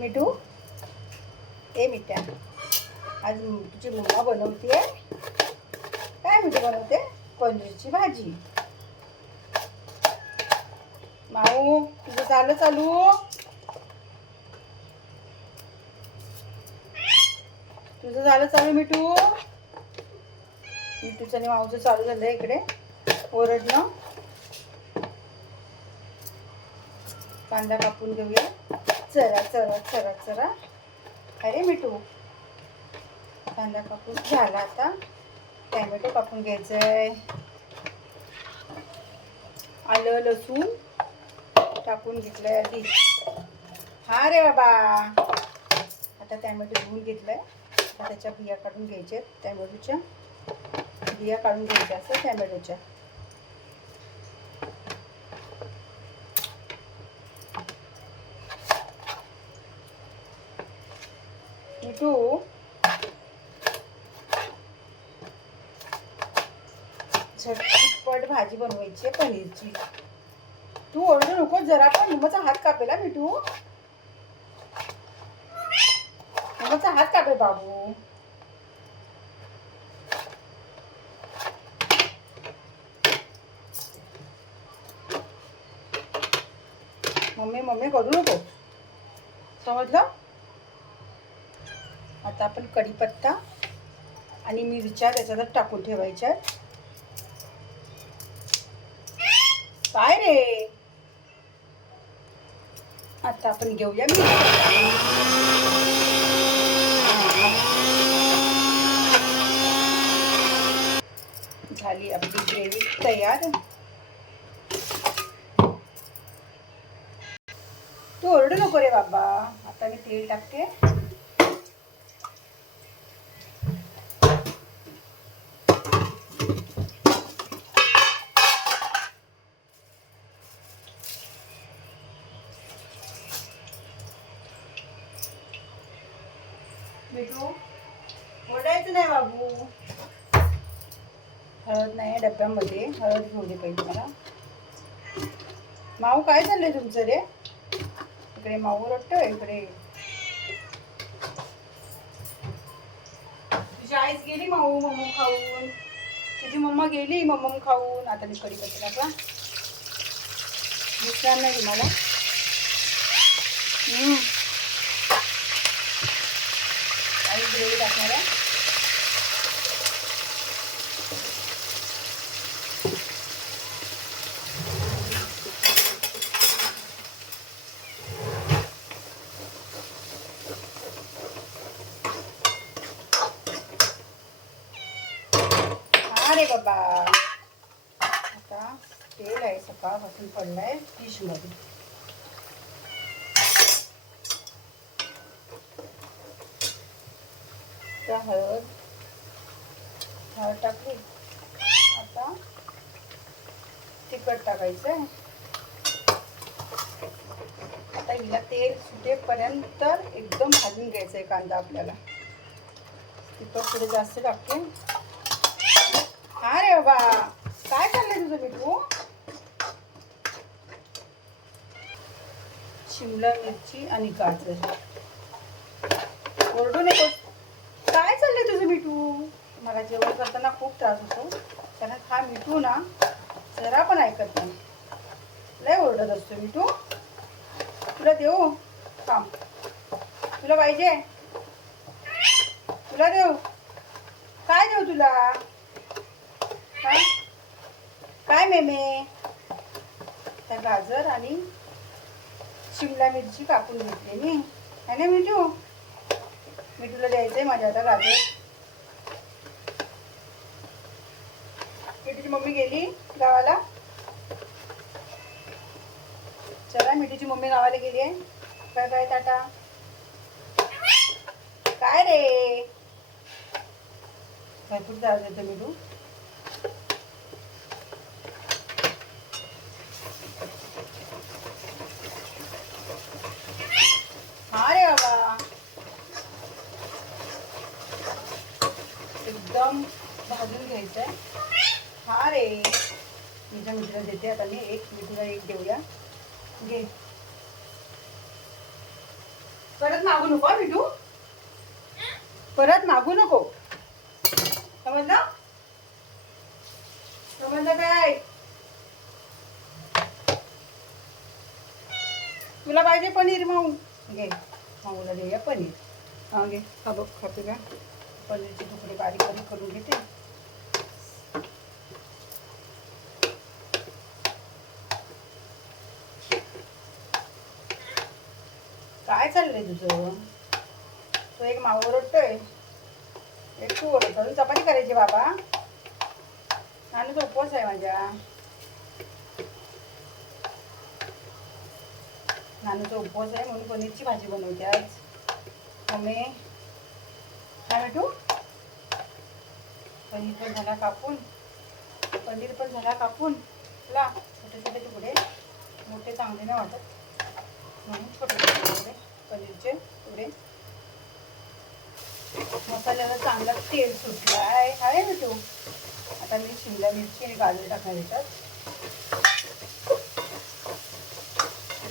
मिठू? ए मिठ्या. आज तुझी मम्मा बनवते काय मिठू बनवते? पनीरची भाजी. माऊ तुझं झालं चालू. तुझं झालं चालू मिठू. मिठूचं आणि माऊचं चालू झालं इकडे. ओरडणं. कांदा कापून घेऊया. चरा चरा चरा चरा अरे मिठू. कांदा कापून झाला आता. टॅमॅटो कापून घ्यायचं आहे आलं लसूण टाकून घेतलंय आधी. हा रे बाबा. आता टॅमॅटो धुवून घेतलंय. आता त्याच्या बिया काढून घ्यायच्या टॅमॅटोच्या बिया काढून घ्यायच्या असं टॅमॅटोच्या. मिठू झटपट भाजी बनवायची आहे पनीरची. तू ओरडू नको जरा पण मम्माचा हात कापेल मिठू. मम्माचा हात कापेल बाबू. मम्मी मम्मी करू नको. समजलं? आता आपण कढीपत्ता आणि मिरच्या त्याच्यात टाकून ठेवायच्या काय रे? आता आपण घेऊया मी झाली आपली ग्रेव्ही तयार. तू ओरडू नको रे बाबा. आता मी तेल टाकते. मिठू? ओरडायचं नाही बाबू. हळद नाही आहे डब्यामध्ये. हळद घेऊ दे पाहिजे मला. माऊ काय चाललंय तुमचं रे? इकडे माऊ रट्ट इकडे. तुझी आईच गेली माऊ मम्म खाऊन. तुझी मम्मा गेली मम्म खाऊन. आता मी कडी पत्ता का दिसणार नाही तुम्हाला. आणि आई ग्रेव्ही टाकणार आहे. अरे बाबा. आता तेल आहे सकाळपासून पडलाय डिशमध्ये तर हळद हळद टाकली. आता तिखट टाकायचं आहे आता हिला तेल सुटेपर्यंत एकदम भाजून घ्यायचं आहे कांदा आपल्याला. तिखट पुढे जास्त टाकते. हा रे बाबा काय चाललंय तुझं मिठू? शिमला मिरची आणि गाजर. ओरडू येतो काय चाललंय तुझं मिठू? मला जेवण करताना खूप त्रास होतो. कारण हा मिठू ना जरा पण ऐकत नाही. लय ओरडत असतो मिठू. तुला देऊ? काम तुला पाहिजे? तुला देऊ? काय देऊ तुला? काय काय मेमे? त्या गाजर आणि शिमला मिरची कापून घेतली मी. आहे ना मिठू? मिठूला द्यायचंय माझ्या आता गाजर मिठूची मम्मी गेली गावाला. चला मिठूची मम्मी गावाला गेली आहे. काय काय टाटा. काय रे? भरपूर त्रास देतो मिठू हा रे बाबा भाजून घ्यायचं आहे हा रे. तुझ्या मिठीला देते. आता मी एक मिठीला एक देऊया. घे. परत मागू नको मिठू. परत मागू नको. समजलं? समजलं काय? तुला पाहिजे पनीर माऊ. घे. माऊला देऊया पनीर. हा घे. हा बघ खाते का? पनीरचे तुकडे बारीक बारीक करून घेते. काय चाललंय तुझं? तो एक माऊ ओरडतोय एक तू ओरडतो अजून चपाती करायची बाबा. आणि तो उपवास आहे माझ्या. नानूचा उपवास आहे म्हणून पनीरची भाजी बनवते आज. मम्मी काय मिठू? पनीर पण झाला कापून. पनीर पण झाला कापून. ला छोटे छोटे तुकडे. मोठे चांगले नाही वाटत. म्हणून छोटे छोटे तुकडे पनीरचे तुकडे. मसाल्याला चांगला तेल सुटला आहे आहे तो? आता मी शिमला मिरची आणि गाजर टाकणार याच्यात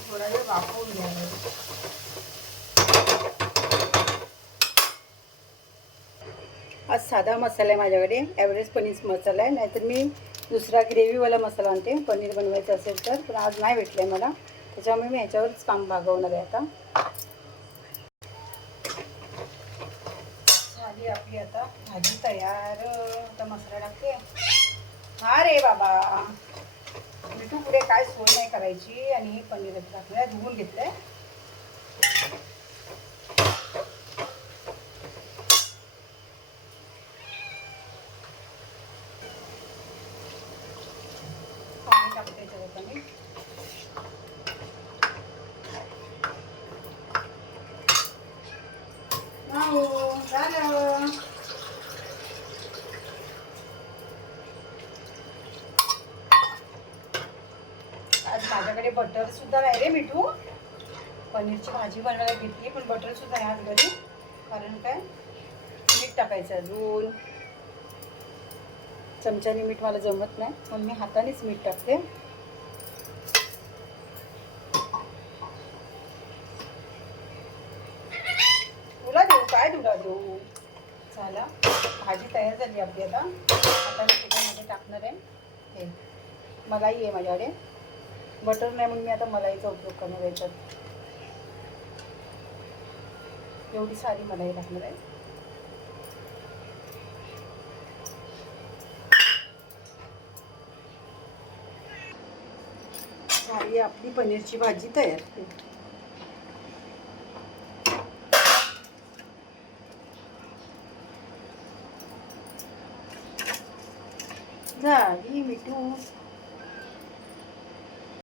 थोडा वेळ वाफवून घ्यायला. आज साधा मसाला आहे माझ्याकडे. ॲव्हरेज पनीर मसाला आहे. नाहीतर मी दुसरा ग्रेव्हीवाला मसाला आणते. पनीर बनवायचं असेल तर पण आज नाही भेटलं आहे मला. त्याच्यामुळे मी ह्याच्यावरच काम भागवणार आहे आता. झाली आपली आता भाजी तयार. आता मसाला टाकते. हा रे बाबा. मिठू पुढे काय सोय नाही करायची. आणि हे पनीर टाकलं धुवून घेतलंय पाणी टाकते याच्यात आता मी हो झालं आज माझ्याकडे बटर सुद्धा नाही रे मिठू. पनीरची भाजी बनवायला घेतली पण बटर सुद्धा आहे आज घरी. कारण काय? मीठ टाकायचं अजून. चमच्याने मीठ मला जमत नाही पण मी हातानेच मीठ टाकते. तुला देऊ काय तुला देऊ? झाला भाजी तयार झाली आपली आता. आता मी त्याच्यामध्ये टाकणार आहे. हे मलाही आहे माझ्याकडे. बटर नाही म्हणून मी आता मलाईचा उपयोग करणार आहे याच्यात एवढी सारी मलाई टाकणार आहे. झाली आपली पनीरची भाजी तयार झाली मिठू.